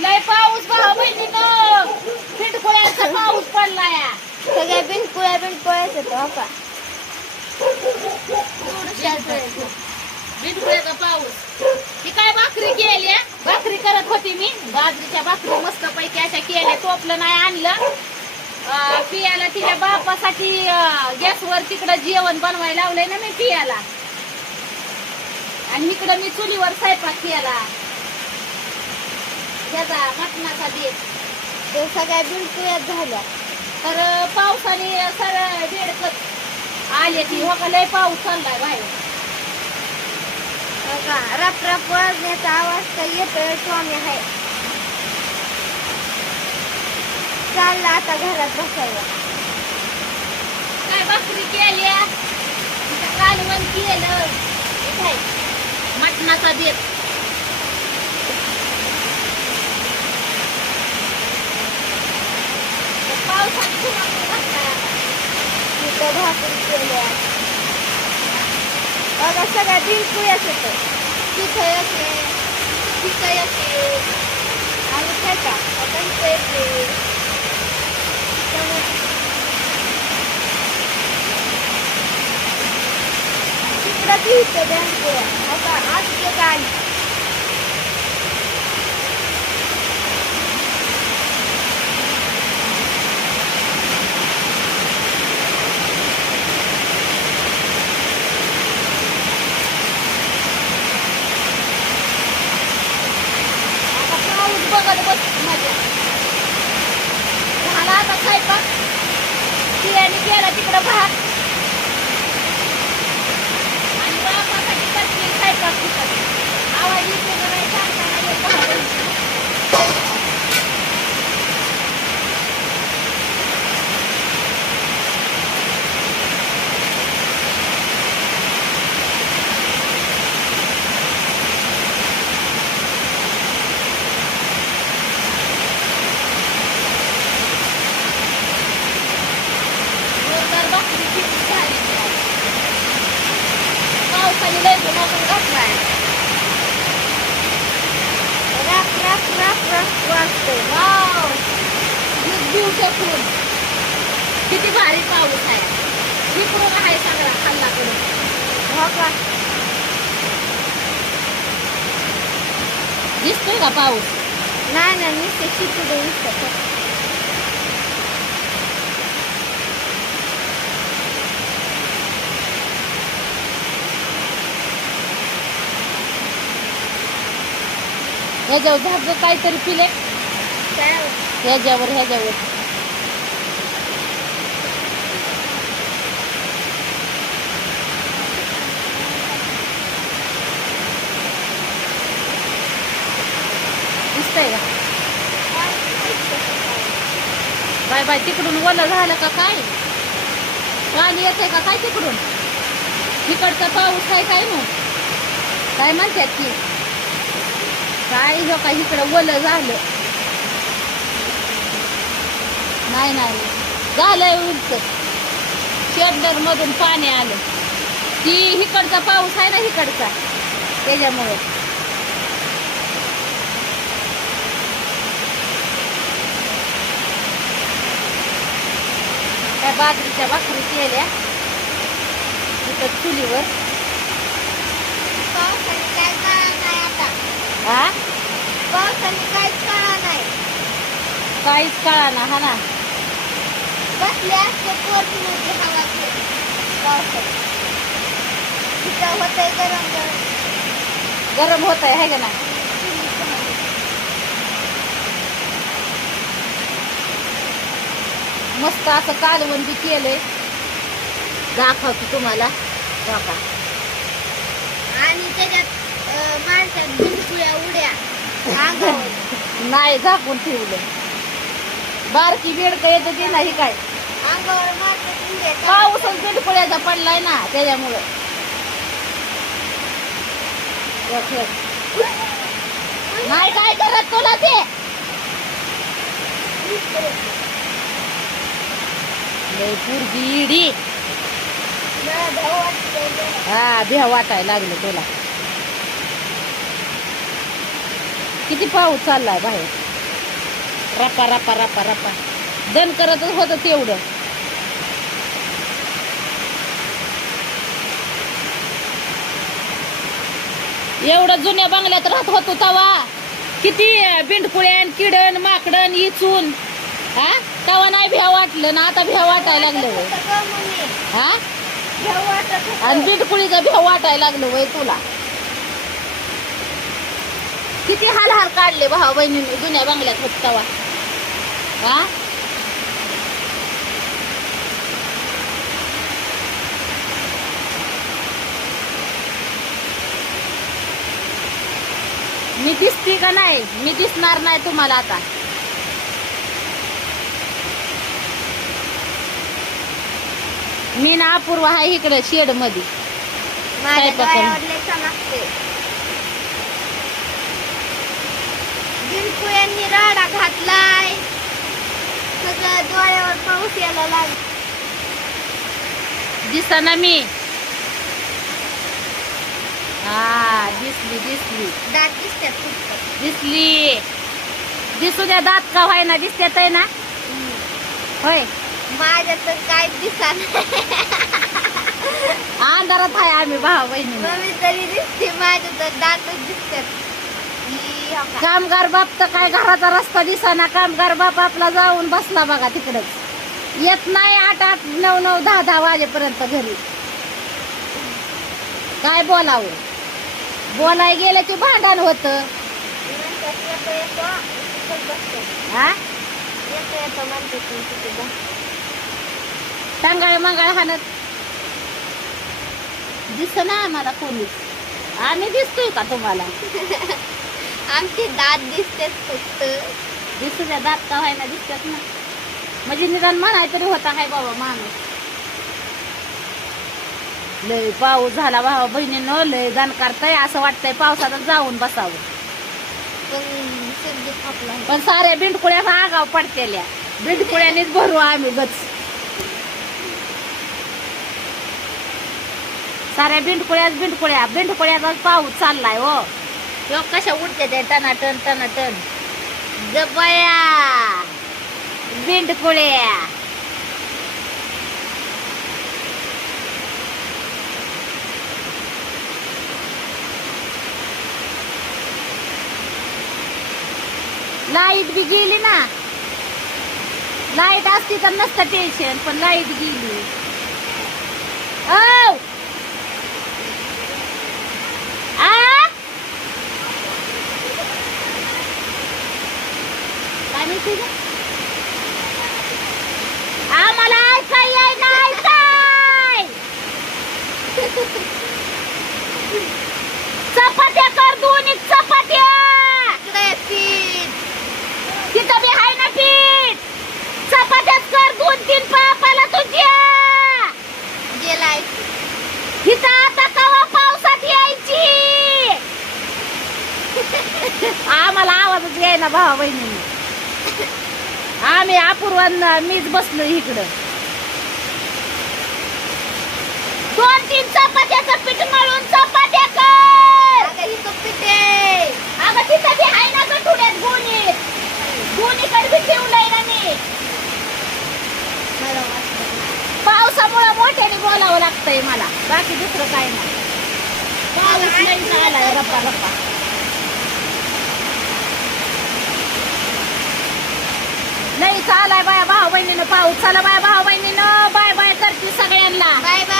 लय पाऊस भाऊ बहिणीनं फिटकुळ्यांचा पाऊस पडलाय. सगळ्या बिनकुळ्या बिनकुळ्याच येतो हो का? बिनकुळ्याचा पाऊस. ही काय भाकरी केली भाकरी करत होती मी. बाजरीच्या भाकरी मस्त पैकी अशा केल्या टोपलं नाही आणलं. अं, पियाला तिच्या बापासाठी अं, गॅसवर तिकडं जेवण बनवायला लावलंय ना मी पियाला. आणि इकडं मी चुलीवर स्वयंपाक केला. त्याचा मटणाचा देत ते सगळ्या बिनकुळ्यात झाल्या. तर पावसाने सर बेडकत आले ती हो का लय पाऊस चाललाय बाहेर? हो का? रप रप वाजण्याचा आवाज तर येतोय स्वामी आहे. चालला आता घरात बसायला. काय भाकरी केल्या? कालवण केलं मटणाचा देत तर पावसाने धुमाकूळ घातलाय आता. तिथं भाकरी केल्या बघा सगळ्या बिनकुळ्याच येतो तिथं येते तिथं येते आणि काय का आता इथं येते त्यामुळे तिकडं बी इथं बिनकुळ्या आता आज ते गाडी आता पाऊस बघत बस मजा. झाला आता स्वयंपाक. पियाने केला तिकडं भात. आणि बापासाठी कसली स्वयंपाक तिथं आवाज येतो का नाही सांगता नाही येत बाहेर. जोरदार भाकरी चिरून झाली धुमाकूळ घातलाय राप राप राप राप वाजतोय वाव ब्युटिफुल किती भारी पाऊस आहे इकडून आहे सगळा खाल्लाकडून हो का दिसतोय का पाऊस नाही ना नुसते शिकू नुसतं ह्याच्यावर झाड काहीतरी पिले काय ह्याच्यावर ह्याच्यावर. दिसतंय का? बाय बाय तिकडून ओलं झालं का काय? पाणी येतंय का काय तिकडून? तिकडचा पाऊस आहे काय मग? काय म्हणतात की? काय जो काही इकडं ओलं झालं. नाही नाही. झालंय उलट. शेडर मधून पाणी आलं. ती इकडचा पाऊस आहे ना इकडचा. त्याच्यामुळे. त्या बाजरीच्या भाकरी केल्या. तिथं चुलीवर पावसाने काय कळा नाही आता हा? पावसाने काहीच कळा नाही. काहीच कळा ना हा ना. बसले असते कोर्टमध्ये हवा घेत पावसात तिथं होतंय गरम गरम. गरम होत आहे का ना मस्त असं कालवण बी केलंय. दाखवते तुम्हाला. आणि त्याच्यात माणसात उड्या अंगावर नाही झाकून ठेवलं. बारकी बेडक येतं ते नाही काय. अंगावर माणसात उड्या पाऊसच बिडकुळ्याचा पडलाय ना त्याच्यामुळं. बघ. नाही काय करत तुला ते? लय पोरगी इडी. मला भाऊ वाटतंय. हा बिहा वाटायला लागलं तुला. किती पाऊस चाललाय बाहेर. रपा रपा रपा रपा. दन करतच होतं तेवढं. एवढं जुन्या बंगल्यात राहत होतो तवा. किती बिंडकुळ्यान किडन माकडन इचून. हा? तवा नाही भ्या वाटलं ना आता भ्या वाटायला लागलं वय. हा. आणि बिंडकुळीचं भ्या वाटायला लागलं वय तुला. किती हाल हाल काढले भावा बहिणीने जुन्या बंगल्यात होत तवा. हा? मी दिसते का नाही? मी दिसणार नाही तुम्हाला आता. मी ना अपूर्व आहे इकडे शेडमध्ये बिनकुळ्यांनी राडा घातलाय. सगळं डोळ्यावर पाऊस यायला लागला. दिसना मी. हा दिसली दिसली. दात दिसतात फक्त. दिसली. दिसू द्या दात का व्हायना दिसत्यात आहे ना? होय. माझ्या तर काय दिसा अंधारात आहे आम्ही भावा बहिणी मम्मी तरी दिसते माझ्या तर दातच दिसतात? कामगार बाप तर काय घराचा रस्ता दिसाना. कामगार बाप आपला जाऊन बसला बघा तिकडच येत नाही आठ आठ नऊ नऊ दहा दहा वाजेपर्यंत घरी. काय बोलावं? बोलाय गेलं की भांडण होत. म्हणतात टांगाळ मंगाळ हाणत. दिस ना आम्हाला कोणीच आम्ही दिसतोय का तुम्हाला? आमचे दात दिसतात फक्त. दिसू द्या दात का व्हायला दिसतात ना. म्हणजे निदान म्हणाय तरी होता काय बाबा माणूस. लय पाऊस झाला भावा बहिणीनं लय दान करताय असं वाटतंय पावसात जाऊन बसावं. पण साऱ्या बिंडकुळ्या आगाव पडतेल्या. बिंडकुळ्यानेच भरू आम्ही गच. साऱ्या बिंडकुळ्याच बिंडकुळ्या बिंडकुळ्याचाच पाऊस चाललाय हो. किंवा कशा उडते त्या टनाटन टनाटन. जबया बिंडकुळ्या लाइट बी गेली ना. लाइट असती तर नसतं टेन्शन पण लाइट गेली. औ! आम्हाला ऐकाय ना ऐकाय चपात्या कर चपात्या. तिथं बी हाय ना पीठ चपात्याच कर दोन तीन पापाला तुझ्या गेलाय तिथं आता कवा पावसात यायची? आम्हाला आवाजच यायना भावा बहिणीने आम्ही अपूर्वांना मीच बसलो इकडं. दोन तीन चपात्याचं पीठ मळून चपात्या कर! इथं पीठ आहे. अगं तिथं बी हाय ना गठुड्यात गोणीत गोणीकडे बी ठेवलंय ना मी. पावसामुळे मोठ्याने बोलावं लागतंय मला. बाकी दुसरं काय नाही. पाऊस लई आलाय रप्पा रप्पा नाही चालाय बाया भाऊ बहिणीनं पाऊस चला बाया भाऊ बहिणीनं बाय बाय करते सगळ्यांना. Bye bye